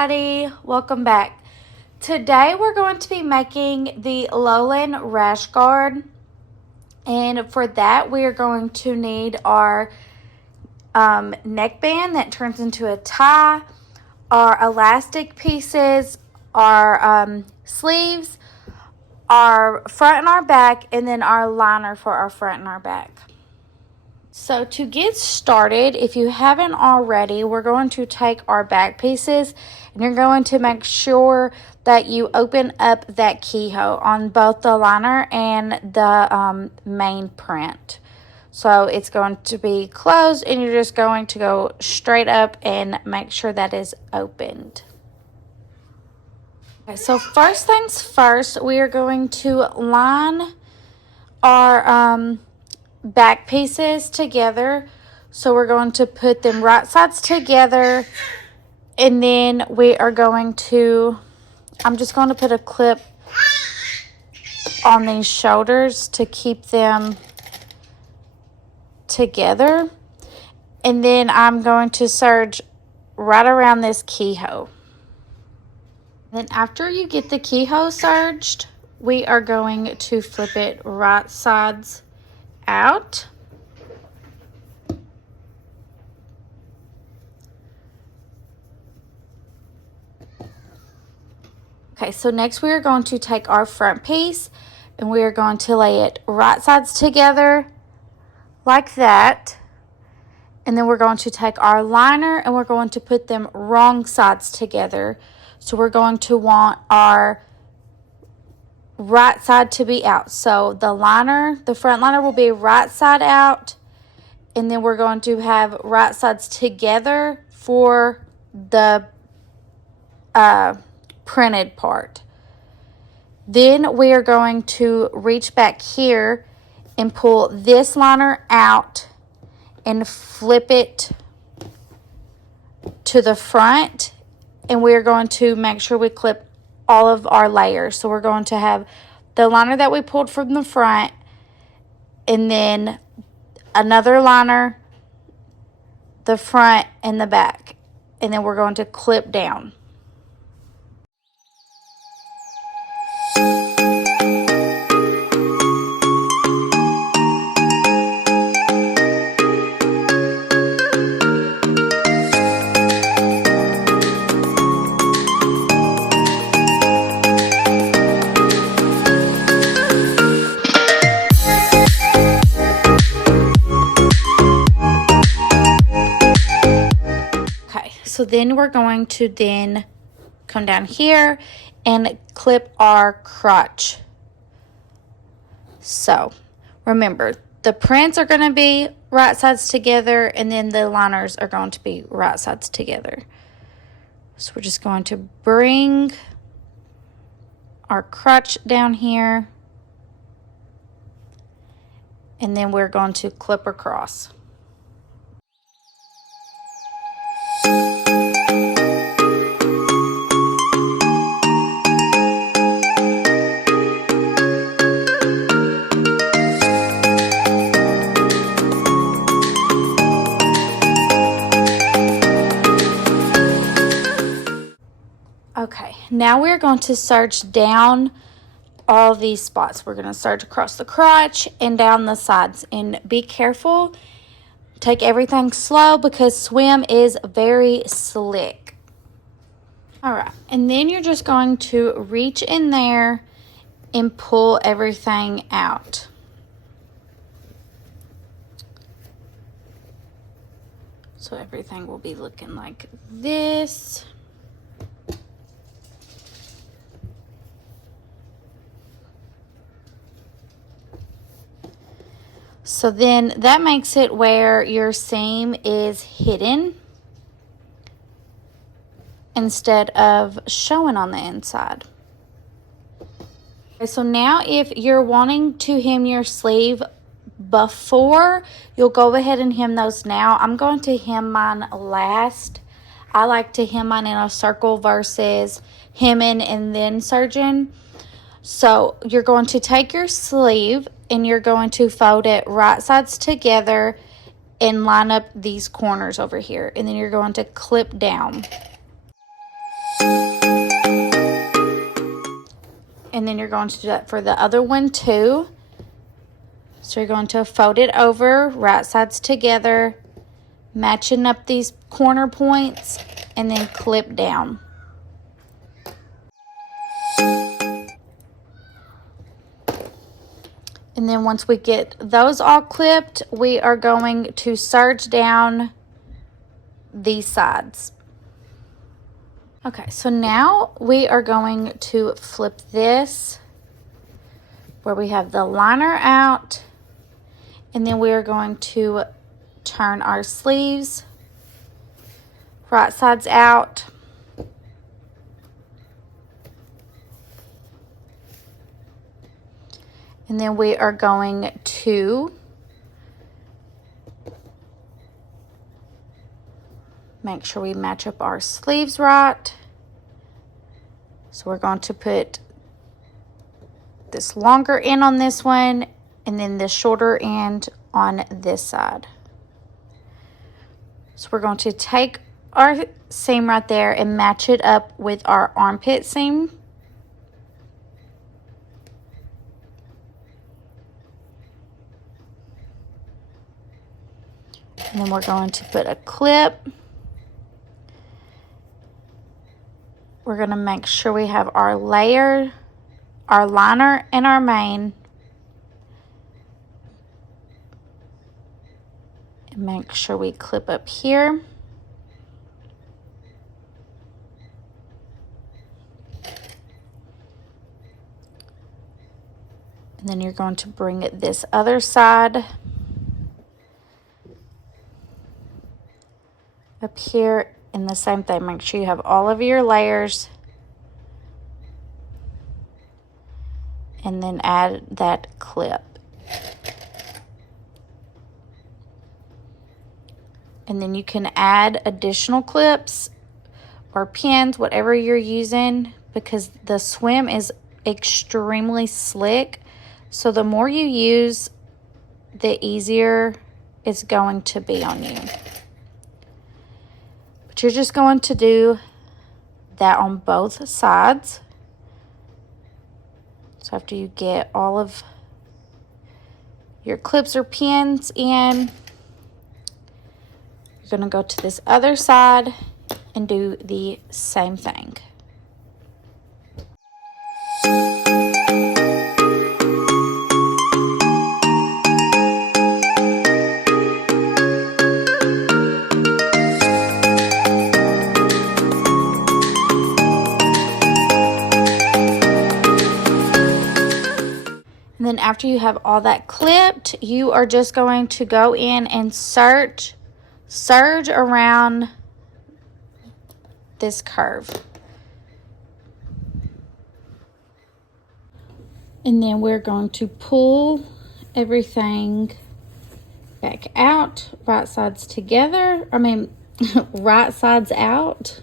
everybody, welcome back. Today we're going to be making the Lowland rash guard, and for that we are going to need our neckband that turns into a tie, our elastic pieces, our sleeves, our front and our back, and then our liner for our front and our back. So to get started, if you haven't already, we're going to take our back pieces and you're going to make sure that you open up that keyhole on both the liner and the main print. So it's going to be closed and you're just going to go straight up and make sure that is opened. Okay, so first things first, we are going to line our back pieces together. So we're going to put them right sides together, and then we are going to, I'm just going to put a clip on these shoulders to keep them together, and then I'm going to serge right around this keyhole. Then after you get the keyhole serged, we are going to flip it right sides out. Okay, so next we are going to take our front piece and we are going to lay it right sides together like that. And then we're going to take our liner and we're going to put them wrong sides together. So we're going to want our right side to be out. So the liner, the front liner will be right side out, and then we're going to have right sides together for the printed part. Then we are going to reach back here and pull this liner out and flip it to the front, and we are going to make sure we clip all of our layers. So we're going to have the liner that we pulled from the front, and then another liner, the front and the back, and then we're going to clip down. So then we're going to then come down here and clip our crotch. So remember, the prints are going to be right sides together, and then the liners are going to be right sides together. So we're just going to bring our crotch down here, and then we're going to clip across. Okay, now we're going to serge down all these spots. We're going to serge across the crotch and down the sides. And be careful. Take everything slow because swim is very slick. All right, and then you're just going to reach in there and pull everything out. So everything will be looking like this. So then that makes it where your seam is hidden instead of showing on the inside. Okay, so now if you're wanting to hem your sleeve before, you'll go ahead and hem those now. I'm going to hem mine last. I like to hem mine in a circle versus hemming and then serging. So you're going to take your sleeve and you're going to fold it right sides together and line up these corners over here. And then you're going to clip down. And then you're going to do that for the other one too. So you're going to fold it over, right sides together, matching up these corner points, and then clip down. And then once we get those all clipped, we are going to serge down these sides. Okay, so now we are going to flip this where we have the liner out, and then we are going to turn our sleeves right sides out. And then we are going to make sure we match up our sleeves right. So we're going to put this longer end on this one and then the shorter end on this side. So we're going to take our seam right there and match it up with our armpit seam. And then we're going to put a clip. We're going to make sure we have our layer, our liner, and our main. And make sure we clip up here. And then you're going to bring it this other side up here, and the same thing. Make sure you have all of your layers, and then add that clip. And then you can add additional clips or pins, whatever you're using, because the swim is extremely slick. So the more you use, the easier it's going to be on you. But you're just going to do that on both sides. So after you get all of your clips or pins in, you're going to go to this other side and do the same thing. And then after you have all that clipped, you are just going to go in and serge around this curve. And then we're going to pull everything back out, right sides together. Right sides out.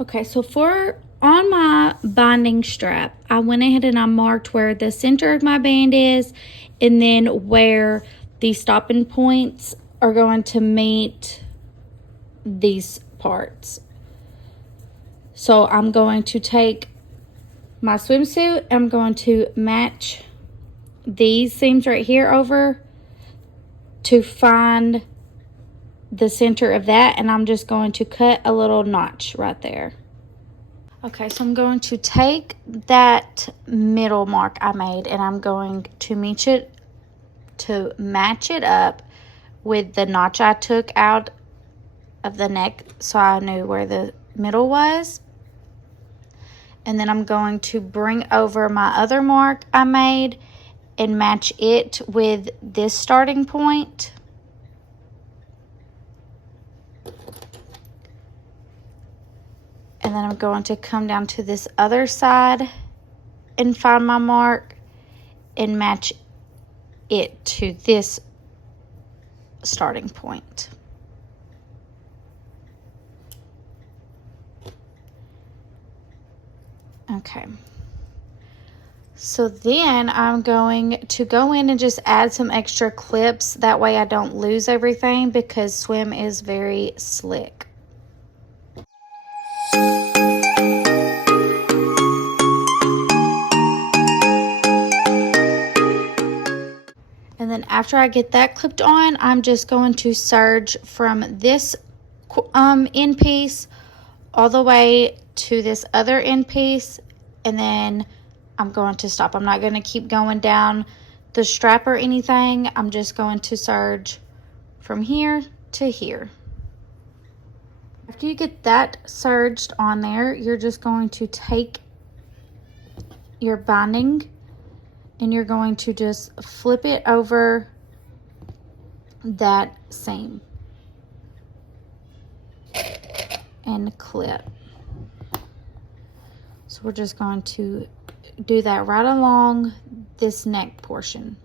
Okay, so on my binding strap, I went ahead and I marked where the center of my band is, and then where the stopping points are going to meet these parts. So I'm going to take my swimsuit, I'm going to match these seams right here over to find the center of that, and I'm just going to cut a little notch right there. Okay, so I'm going to take that middle mark I made, and I'm going to match it up with the notch I took out of the neck, so I knew where the middle was. And then I'm going to bring over my other mark I made and match it with this starting point. And then I'm going to come down to this other side and find my mark and match it to this starting point. Okay. So then I'm going to go in and just add some extra clips. That way I don't lose everything because swim is very slick. And then after I get that clipped on, I'm just going to serge from this end piece all the way to this other end piece, and then I'm going to stop. I'm not going to keep going down the strap or anything. I'm just going to serge from here to here. After you get that serged on there, you're just going to take your binding and you're going to just flip it over that seam and clip. So we're just going to do that right along this neck portion.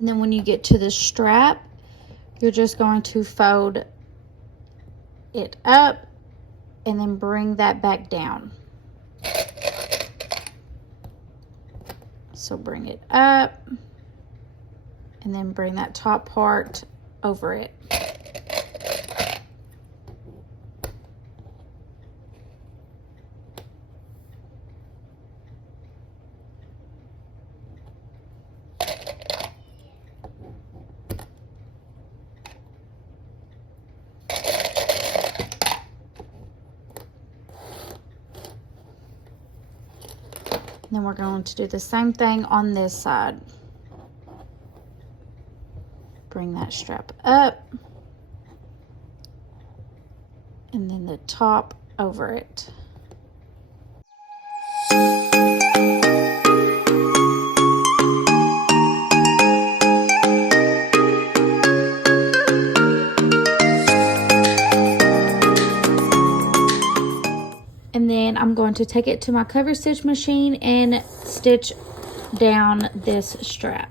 And then when you get to the strap, you're just going to fold it up and then bring that back down. So bring it up and then bring that top part over it. And then we're going to do the same thing on this side. Bring that strap up and then the top over it. And then I'm going to take it to my cover stitch machine and stitch down this strap.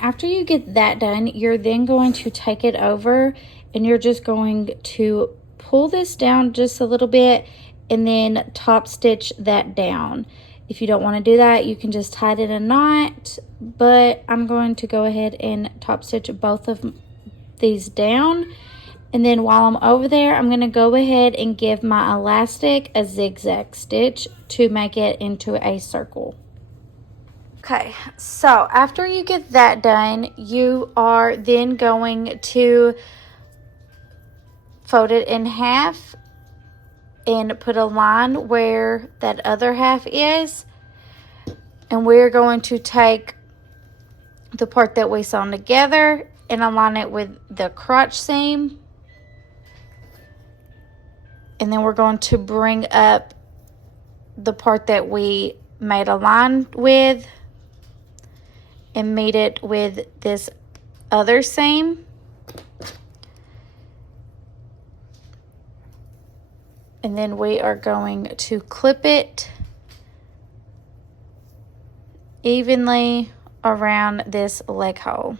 After you get that done, you're then going to take it over and you're just going to pull this down just a little bit and then top stitch that down. If you don't want to do that, you can just tie it in a knot, but I'm going to go ahead and top stitch both of these down. And then while I'm over there, I'm going to go ahead and give my elastic a zigzag stitch to make it into a circle. Okay, so after you get that done, you are then going to fold it in half and put a line where that other half is. And we're going to take the part that we sewn together and align it with the crotch seam. And then we're going to bring up the part that we made a line with and meet it with this other seam. And then we are going to clip it evenly around this leg hole.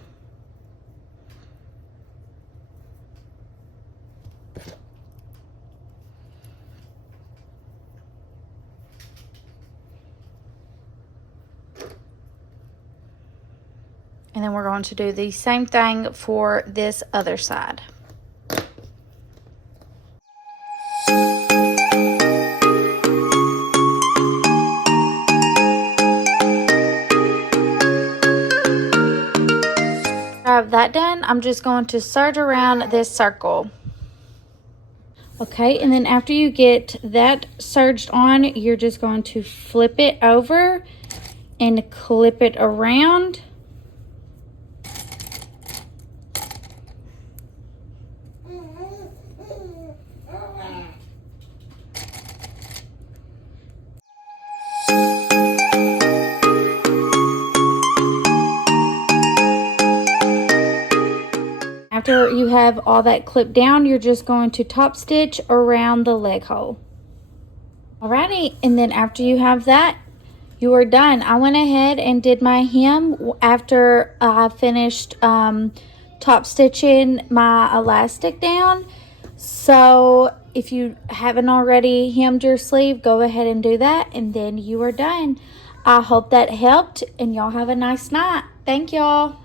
And then we're going to do the same thing for this other side. I have that done. I'm just going to serge around this circle. Okay, and then after you get that serged on, you're just going to flip it over and clip it around. After you have all that clipped down, you're just going to top stitch around the leg hole. Alrighty, and then after you have that, you are done. I went ahead and did my hem after I finished top stitching my elastic down. So if you haven't already hemmed your sleeve, go ahead and do that, and then you are done. I hope that helped, and y'all have a nice night. Thank y'all.